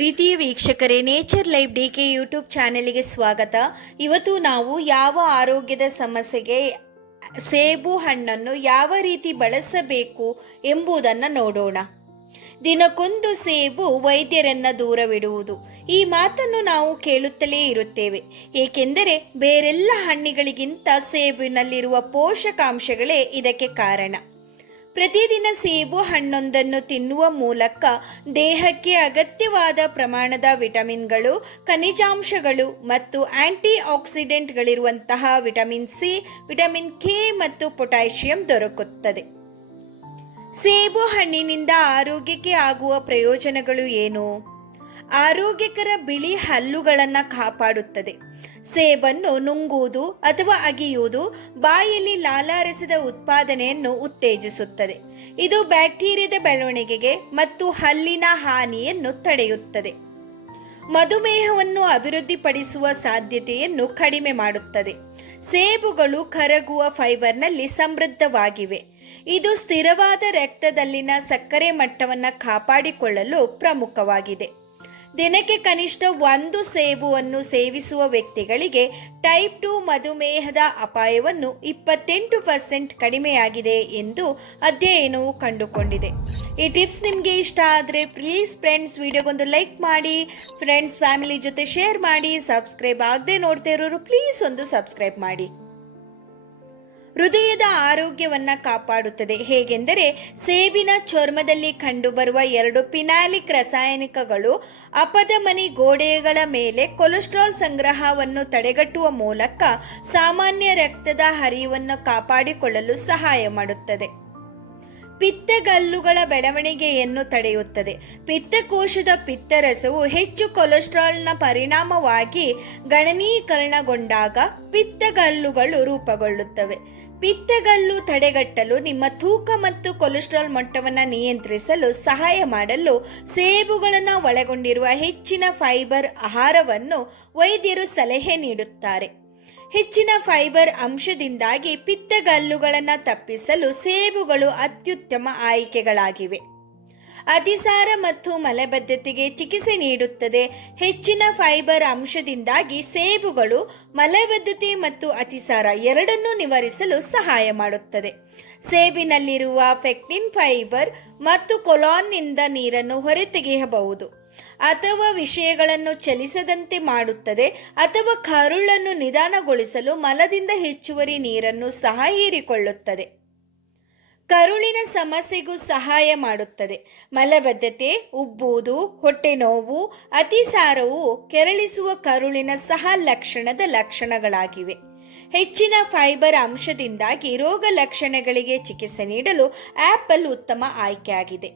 ಪ್ರೀತಿಯ ವೀಕ್ಷಕರೇ, nature life DK YouTube ಚಾನೆಲ್ಗೆ ಸ್ವಾಗತ. ಇವತ್ತು ನಾವು ಯಾವ ಆರೋಗ್ಯದ ಸಮಸ್ಯೆಗೆ ಸೇಬು ಹಣ್ಣನ್ನು ಯಾವ ರೀತಿ ಬಳಸಬೇಕು ಎಂಬುದನ್ನು ನೋಡೋಣ. ದಿನಕ್ಕೊಂದು ಸೇಬು ವೈದ್ಯರನ್ನ ದೂರವಿಡುವುದು, ಈ ಮಾತನ್ನು ನಾವು ಕೇಳುತ್ತಲೇ ಇರುತ್ತೇವೆ. ಏಕೆಂದರೆ ಬೇರೆಲ್ಲ ಹಣ್ಣುಗಳಿಗಿಂತ ಸೇಬಿನಲ್ಲಿರುವ ಪೋಷಕಾಂಶಗಳೇ ಇದಕ್ಕೆ ಕಾರಣ. ಪ್ರತಿದಿನ ಸೇಬು ಹಣ್ಣೊಂದನ್ನು ತಿನ್ನುವ ಮೂಲಕ ದೇಹಕ್ಕೆ ಅಗತ್ಯವಾದ ಪ್ರಮಾಣದ ವಿಟಮಿನ್ಗಳು, ಖನಿಜಾಂಶಗಳು ಮತ್ತು ಆಂಟಿ ಆಕ್ಸಿಡೆಂಟ್ಗಳಿರುವಂತಹ ವಿಟಮಿನ್ ಸಿ, ವಿಟಮಿನ್ ಕೆ ಮತ್ತು ಪೊಟ್ಯಾಷಿಯಂ ದೊರಕುತ್ತದೆ. ಸೇಬು ಹಣ್ಣಿನಿಂದ ಆರೋಗ್ಯಕ್ಕೆ ಆಗುವ ಪ್ರಯೋಜನಗಳು ಏನು? ಆರೋಗ್ಯಕರ ಬಿಳಿ ಹಲ್ಲುಗಳನ್ನು ಕಾಪಾಡುತ್ತದೆ. ಸೇಬನ್ನು ನುಂಗುವುದು ಅಥವಾ ಅಗಿಯುವುದು ಬಾಯಲ್ಲಿ ಲಾಲಾರಸದ ಉತ್ಪಾದನೆಯನ್ನು ಉತ್ತೇಜಿಸುತ್ತದೆ. ಇದು ಬ್ಯಾಕ್ಟೀರಿಯಾದ ಬೆಳವಣಿಗೆಗೆ ಮತ್ತು ಹಲ್ಲಿನ ಹಾನಿಯನ್ನು ತಡೆಯುತ್ತದೆ. ಮಧುಮೇಹವನ್ನು ಅಭಿವೃದ್ಧಿಪಡಿಸುವ ಸಾಧ್ಯತೆಯನ್ನು ಕಡಿಮೆ ಮಾಡುತ್ತದೆ. ಸೇಬುಗಳು ಕರಗುವ ಫೈಬರ್ನಲ್ಲಿ ಸಮೃದ್ಧವಾಗಿವೆ. ಇದು ಸ್ಥಿರವಾದ ರಕ್ತದಲ್ಲಿನ ಸಕ್ಕರೆ ಮಟ್ಟವನ್ನು ಕಾಪಾಡಿಕೊಳ್ಳಲು ಪ್ರಮುಖವಾಗಿದೆ. ದಿನಕ್ಕೆ ಕನಿಷ್ಠ 1 ಸೇಬುವನ್ನು ಸೇವಿಸುವ ವ್ಯಕ್ತಿಗಳಿಗೆ ಟೈಪ್ 2 ಮಧುಮೇಹದ ಅಪಾಯವನ್ನು 28% ಕಡಿಮೆಯಾಗಿದೆ ಎಂದು ಅಧ್ಯಯನವು ಕಂಡುಕೊಂಡಿದೆ. ಈ ಟಿಪ್ಸ್ ನಿಮಗೆ ಇಷ್ಟ ಆದರೆ ಪ್ಲೀಸ್ ಫ್ರೆಂಡ್ಸ್ ವಿಡಿಯೋಗೊಂದು ಲೈಕ್ ಮಾಡಿ, ಫ್ರೆಂಡ್ಸ್ ಫ್ಯಾಮಿಲಿ ಜೊತೆ ಶೇರ್ ಮಾಡಿ. ಸಬ್ಸ್ಕ್ರೈಬ್ ಆಗದೆ ನೋಡ್ತಾ ಇರೋರು ಪ್ಲೀಸ್ ಒಂದು ಸಬ್ಸ್ಕ್ರೈಬ್ ಮಾಡಿ. ಹೃದಯದ ಆರೋಗ್ಯವನ್ನು ಕಾಪಾಡುತ್ತದೆ. ಹೇಗೆಂದರೆ ಸೇಬಿನ ಚರ್ಮದಲ್ಲಿ ಕಂಡುಬರುವ 2 ಫಿನಾಲಿಕ್ ರಾಸಾಯನಿಕಗಳು ಅಪಧಮನಿ ಗೋಡೆಗಳ ಮೇಲೆ ಕೊಲೆಸ್ಟ್ರಾಲ್ ಸಂಗ್ರಹವನ್ನು ತಡೆಗಟ್ಟುವ ಮೂಲಕ ಸಾಮಾನ್ಯ ರಕ್ತದ ಹರಿವನ್ನು ಕಾಪಾಡಿಕೊಳ್ಳಲು ಸಹಾಯ ಮಾಡುತ್ತದೆ. ಪಿತ್ತಗಲ್ಲುಗಳ ಬೆಳವಣಿಗೆಯನ್ನು ತಡೆಯುತ್ತದೆ. ಪಿತ್ತಕೋಶದ ಪಿತ್ತರಸವು ಹೆಚ್ಚು ಕೊಲೆಸ್ಟ್ರಾಲ್ನ ಪರಿಣಾಮವಾಗಿ ಗಣನೀಕರಣಗೊಂಡಾಗ ಪಿತ್ತಗಲ್ಲುಗಳು ರೂಪುಗೊಳ್ಳುತ್ತವೆ. ಪಿತ್ತಗಲ್ಲು ತಡೆಗಟ್ಟಲು, ನಿಮ್ಮ ತೂಕ ಮತ್ತು ಕೊಲೆಸ್ಟ್ರಾಲ್ ಮಟ್ಟವನ್ನು ನಿಯಂತ್ರಿಸಲು ಸಹಾಯ ಮಾಡಲು ಸೇಬುಗಳನ್ನು ಒಳಗೊಂಡಿರುವ ಹೆಚ್ಚಿನ ಫೈಬರ್ ಆಹಾರವನ್ನು ವೈದ್ಯರು ಸಲಹೆ ನೀಡುತ್ತಾರೆ. ಹೆಚ್ಚಿನ ಫೈಬರ್ ಅಂಶದಿಂದಾಗಿ ಪಿತ್ತಗಲ್ಲುಗಳನ್ನು ತಪ್ಪಿಸಲು ಸೇಬುಗಳು ಅತ್ಯುತ್ತಮ ಆಯ್ಕೆಗಳಾಗಿವೆ. ಅತಿಸಾರ ಮತ್ತು ಮಲಬದ್ಧತೆಗೆ ಚಿಕಿತ್ಸೆ ನೀಡುತ್ತದೆ. ಹೆಚ್ಚಿನ ಫೈಬರ್ ಅಂಶದಿಂದಾಗಿ ಸೇಬುಗಳು ಮಲಬದ್ಧತೆ ಮತ್ತು ಅತಿಸಾರ ಎರಡನ್ನೂ ನಿವಾರಿಸಲು ಸಹಾಯ ಮಾಡುತ್ತದೆ. ಸೇಬಿನಲ್ಲಿರುವ ಪೆಕ್ಟಿನ್ ಫೈಬರ್ ಮತ್ತು ಕೊಲಾನ್ನಿಂದ ನೀರನ್ನು ಹೊರತೆಗೆಯಬಹುದು ಅಥವಾ ವಿಷಯಗಳನ್ನು ಚಲಿಸದಂತೆ ಮಾಡುತ್ತದೆ, ಅಥವಾ ಕರುಳನ್ನು ನಿಧಾನಗೊಳಿಸಲು ಮಲದಿಂದ ಹೆಚ್ಚುವರಿ ನೀರನ್ನು ಸಹ ಹೀರಿಕೊಳ್ಳುತ್ತದೆ. ಕರುಳಿನ ಸಮಸ್ಯೆಗೂ ಸಹಾಯ ಮಾಡುತ್ತದೆ. ಮಲಬದ್ಧತೆ, ಉಬ್ಬುವುದು, ಹೊಟ್ಟೆ ನೋವು, ಅತಿಸಾರವು ಕೆರಳಿಸುವ ಕರುಳಿನ ಸಹ ಲಕ್ಷಣಗಳಾಗಿವೆ. ಹೆಚ್ಚಿನ ಫೈಬರ್ ಅಂಶದಿಂದಾಗಿ ರೋಗ ಲಕ್ಷಣಗಳಿಗೆ ಚಿಕಿತ್ಸೆ ನೀಡಲು ಆಪಲ್ ಉತ್ತಮ ಆಯ್ಕೆಯಾಗಿದೆ.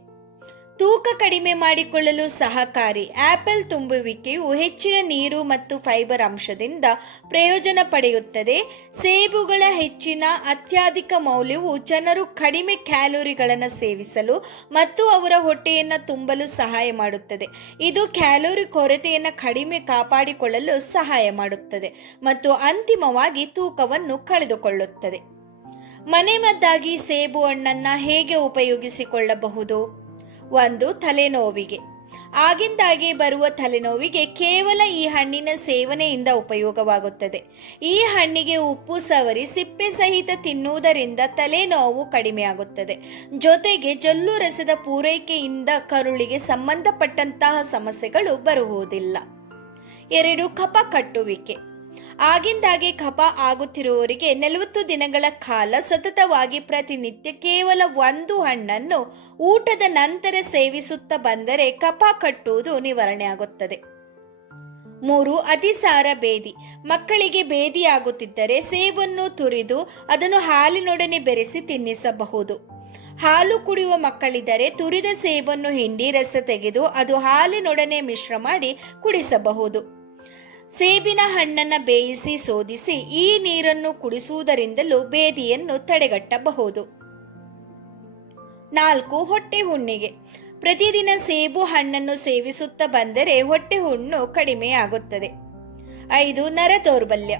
ತೂಕ ಕಡಿಮೆ ಮಾಡಿಕೊಳ್ಳಲು ಸಹಕಾರಿ. ಆಪಲ್ ತುಂಬುವಿಕೆಯು ಹೆಚ್ಚಿನ ನೀರು ಮತ್ತು ಫೈಬರ್ ಅಂಶದಿಂದ ಪ್ರಯೋಜನ ಪಡೆಯುತ್ತದೆ. ಸೇಬುಗಳ ಹೆಚ್ಚಿನ ಅತ್ಯಧಿಕ ಮೌಲ್ಯವು ಜನರು ಕಡಿಮೆ ಕ್ಯಾಲೋರಿಗಳನ್ನು ಸೇವಿಸಲು ಮತ್ತು ಅವರ ಹೊಟ್ಟೆಯನ್ನು ತುಂಬಲು ಸಹಾಯ ಮಾಡುತ್ತದೆ. ಇದು ಕ್ಯಾಲೋರಿ ಕೊರತೆಯನ್ನು ಕಡಿಮೆ ಕಾಪಾಡಿಕೊಳ್ಳಲು ಸಹಾಯ ಮಾಡುತ್ತದೆ ಮತ್ತು ಅಂತಿಮವಾಗಿ ತೂಕವನ್ನು ಕಳೆದುಕೊಳ್ಳುತ್ತದೆ. ಮನೆಮದ್ದಾಗಿ ಸೇಬು ಹಣ್ಣನ್ನು ಹೇಗೆ ಉಪಯೋಗಿಸಿಕೊಳ್ಳಬಹುದು? 1. ತಲೆನೋವಿಗೆ. ಆಗಿಂದಾಗೆ ಬರುವ ತಲೆನೋವಿಗೆ ಕೇವಲ ಈ ಹಣ್ಣಿನ ಸೇವನೆಯಿಂದ ಉಪಯೋಗವಾಗುತ್ತದೆ. ಈ ಹಣ್ಣಿಗೆ ಉಪ್ಪು ಸವರಿ ಸಿಪ್ಪೆ ಸಹಿತ ತಿನ್ನುವುದರಿಂದ ತಲೆನೋವು ಕಡಿಮೆಯಾಗುತ್ತದೆ. ಜೊತೆಗೆ ಜೊಲ್ಲು ರಸದ ಪೂರೈಕೆಯಿಂದ ಕರುಳಿಗೆ ಸಂಬಂಧಪಟ್ಟಂತಹ ಸಮಸ್ಯೆಗಳು ಬರುವುದಿಲ್ಲ. 2. ಕಫ ಕಟ್ಟುವಿಕೆ. ಆಗಿಂದಾಗೆ ಕಫ ಆಗುತ್ತಿರುವವರಿಗೆ 40 ದಿನಗಳ ಕಾಲ ಸತತವಾಗಿ ಪ್ರತಿನಿತ್ಯ ಕೇವಲ 1 ಹಣ್ಣನ್ನು ಊಟದ ನಂತರ ಸೇವಿಸುತ್ತಾ ಬಂದರೆ ಕಫ ಕಟ್ಟುವುದು ನಿವಾರಣೆಯಾಗುತ್ತದೆ. 3. ಅತಿಸಾರ ಬೇದಿ. ಮಕ್ಕಳಿಗೆ ಬೇದಿಯಾಗುತ್ತಿದ್ದರೆ ಸೇಬನ್ನು ತುರಿದು ಅದನ್ನು ಹಾಲಿನೊಡನೆ ಬೆರೆಸಿ ತಿನ್ನಿಸಬಹುದು. ಹಾಲು ಕುಡಿಯುವ ಮಕ್ಕಳಿದ್ದರೆ ತುರಿದ ಸೇಬನ್ನು ಹಿಂಡಿ ರಸ ತೆಗೆದು ಅದು ಹಾಲಿನೊಡನೆ ಮಿಶ್ರ ಮಾಡಿ ಕುಡಿಸಬಹುದು. ಸೇಬಿನ ಹಣ್ಣನ್ನು ಬೇಯಿಸಿ ಶೋಧಿಸಿ ಈ ನೀರನ್ನು ಕುಡಿಸುವುದರಿಂದಲೂ ಬೇದಿಯನ್ನು ತಡೆಗಟ್ಟಬಹುದು. 4. ಹೊಟ್ಟೆ ಹುಣ್ಣಿಗೆ. ಪ್ರತಿದಿನ ಸೇಬು ಹಣ್ಣನ್ನು ಸೇವಿಸುತ್ತಾ ಬಂದರೆ ಹೊಟ್ಟೆ ಹುಣ್ಣು ಕಡಿಮೆಯಾಗುತ್ತದೆ. 5. ನರ ದೌರ್ಬಲ್ಯ.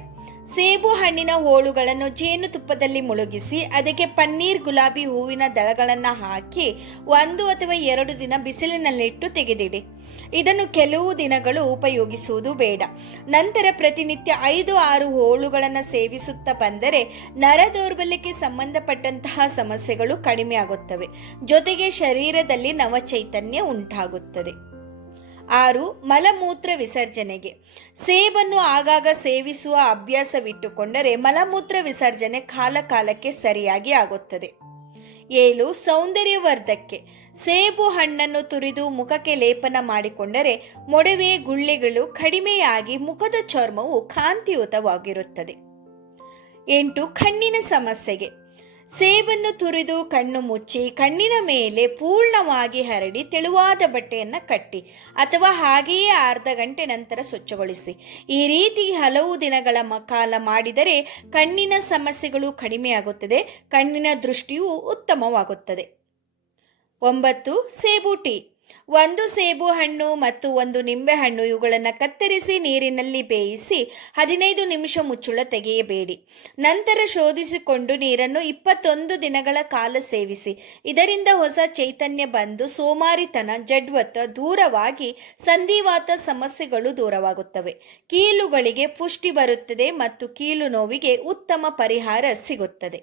ಸೇಬು ಹಣ್ಣಿನ ಹೋಳುಗಳನ್ನು ಜೇನುತುಪ್ಪದಲ್ಲಿ ಮುಳುಗಿಸಿ ಅದಕ್ಕೆ ಪನ್ನೀರ್ ಗುಲಾಬಿ ಹೂವಿನ ದಳಗಳನ್ನು ಹಾಕಿ 1 ಅಥವಾ 2 ದಿನ ಬಿಸಿಲಿನಲ್ಲಿಟ್ಟು ತೆಗೆದಿಡಿ. ಇದನ್ನು ಕೆಲವು ದಿನಗಳು ಉಪಯೋಗಿಸುವುದು ಬೇಡ. ನಂತರ ಪ್ರತಿನಿತ್ಯ 5-6 ಹೋಳುಗಳನ್ನು ಸೇವಿಸುತ್ತಾ ಬಂದರೆ ನರ ದೌರ್ಬಲ್ಯಕ್ಕೆ ಸಂಬಂಧಪಟ್ಟಂತಹ ಸಮಸ್ಯೆಗಳು ಕಡಿಮೆ ಆಗುತ್ತವೆ. ಜೊತೆಗೆ ಶರೀರದಲ್ಲಿ ನವಚೈತನ್ಯ ಉಂಟಾಗುತ್ತದೆ. 6. ಮಲಮೂತ್ರ ವಿಸರ್ಜನೆಗೆ. ಸೇಬನ್ನು ಆಗಾಗ ಸೇವಿಸುವ ಅಭ್ಯಾಸವಿಟ್ಟುಕೊಂಡರೆ ಮಲಮೂತ್ರ ವಿಸರ್ಜನೆ ಕಾಲಕ್ಕೆ ಸರಿಯಾಗಿ ಆಗುತ್ತದೆ. 7. ಸೌಂದರ್ಯವರ್ಧಕ್ಕೆ. ಸೇಬು ಹಣ್ಣನ್ನು ತುರಿದು ಮುಖಕ್ಕೆ ಲೇಪನ ಮಾಡಿಕೊಂಡರೆ ಮೊಡವೆ ಗುಳ್ಳೆಗಳು ಕಡಿಮೆಯಾಗಿ ಮುಖದ ಚರ್ಮವು ಕಾಂತಿಯುತವಾಗಿರುತ್ತದೆ. 8. ಕಣ್ಣಿನ ಸಮಸ್ಯೆಗೆ. ಸೇಬನ್ನು ತುರಿದು ಕಣ್ಣು ಮುಚ್ಚಿ ಕಣ್ಣಿನ ಮೇಲೆ ಪೂರ್ಣವಾಗಿ ಹರಡಿ ತೆಳುವಾದ ಬಟ್ಟೆಯನ್ನು ಕಟ್ಟಿ ಅಥವಾ ಹಾಗೆಯೇ ಅರ್ಧ ಗಂಟೆ ನಂತರ ಸ್ವಚ್ಛಗೊಳಿಸಿ. ಈ ರೀತಿ ಹಲವು ದಿನಗಳ ಕಾಲ ಮಾಡಿದರೆ ಕಣ್ಣಿನ ಸಮಸ್ಯೆಗಳು ಕಡಿಮೆಯಾಗುತ್ತದೆ, ಕಣ್ಣಿನ ದೃಷ್ಟಿಯು ಉತ್ತಮವಾಗುತ್ತದೆ. 9. ಸೇಬು ಟೀ. 1 ಸೇಬು ಹಣ್ಣು ಮತ್ತು 1 ನಿಂಬೆಹಣ್ಣು ಇವುಗಳನ್ನು ಕತ್ತರಿಸಿ ನೀರಿನಲ್ಲಿ ಬೇಯಿಸಿ 15 ನಿಮಿಷ ಮುಚ್ಚಳ ತೆಗೆಯಬೇಡಿ. ನಂತರ ಶೋಧಿಸಿಕೊಂಡು ನೀರನ್ನು 21 ದಿನಗಳ ಕಾಲ ಸೇವಿಸಿ. ಇದರಿಂದ ಹೊಸ ಚೈತನ್ಯ ಬಂದು ಸೋಮಾರಿತನ, ಜಡ್ವತ್ತ ದೂರವಾಗಿ ಸಂಧಿವಾತ ಸಮಸ್ಯೆಗಳು ದೂರವಾಗುತ್ತವೆ. ಕೀಲುಗಳಿಗೆ ಪುಷ್ಟಿ ಬರುತ್ತದೆ ಮತ್ತು ಕೀಲು ನೋವಿಗೆ ಉತ್ತಮ ಪರಿಹಾರ ಸಿಗುತ್ತದೆ.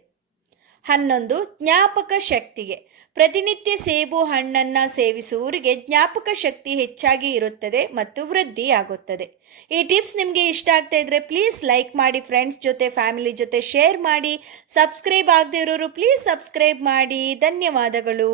11. ಜ್ಞಾಪಕ ಶಕ್ತಿಗೆ. ಪ್ರತಿನಿತ್ಯ ಸೇಬು ಹಣ್ಣನ್ನು ಸೇವಿಸುವವರಿಗೆ ಜ್ಞಾಪಕ ಶಕ್ತಿ ಹೆಚ್ಚಾಗಿ ಇರುತ್ತದೆ ಮತ್ತು ವೃದ್ಧಿಯಾಗುತ್ತದೆ. ಈ ಟಿಪ್ಸ್ ನಿಮಗೆ ಇಷ್ಟ ಆಗ್ತಾ ಇದ್ರೆ ಪ್ಲೀಸ್ ಲೈಕ್ ಮಾಡಿ, ಫ್ರೆಂಡ್ಸ್ ಜೊತೆ ಫ್ಯಾಮಿಲಿ ಜೊತೆ ಶೇರ್ ಮಾಡಿ. ಸಬ್ಸ್ಕ್ರೈಬ್ ಆಗದೆ ಇರೋರು ಪ್ಲೀಸ್ ಸಬ್ಸ್ಕ್ರೈಬ್ ಮಾಡಿ. ಧನ್ಯವಾದಗಳು.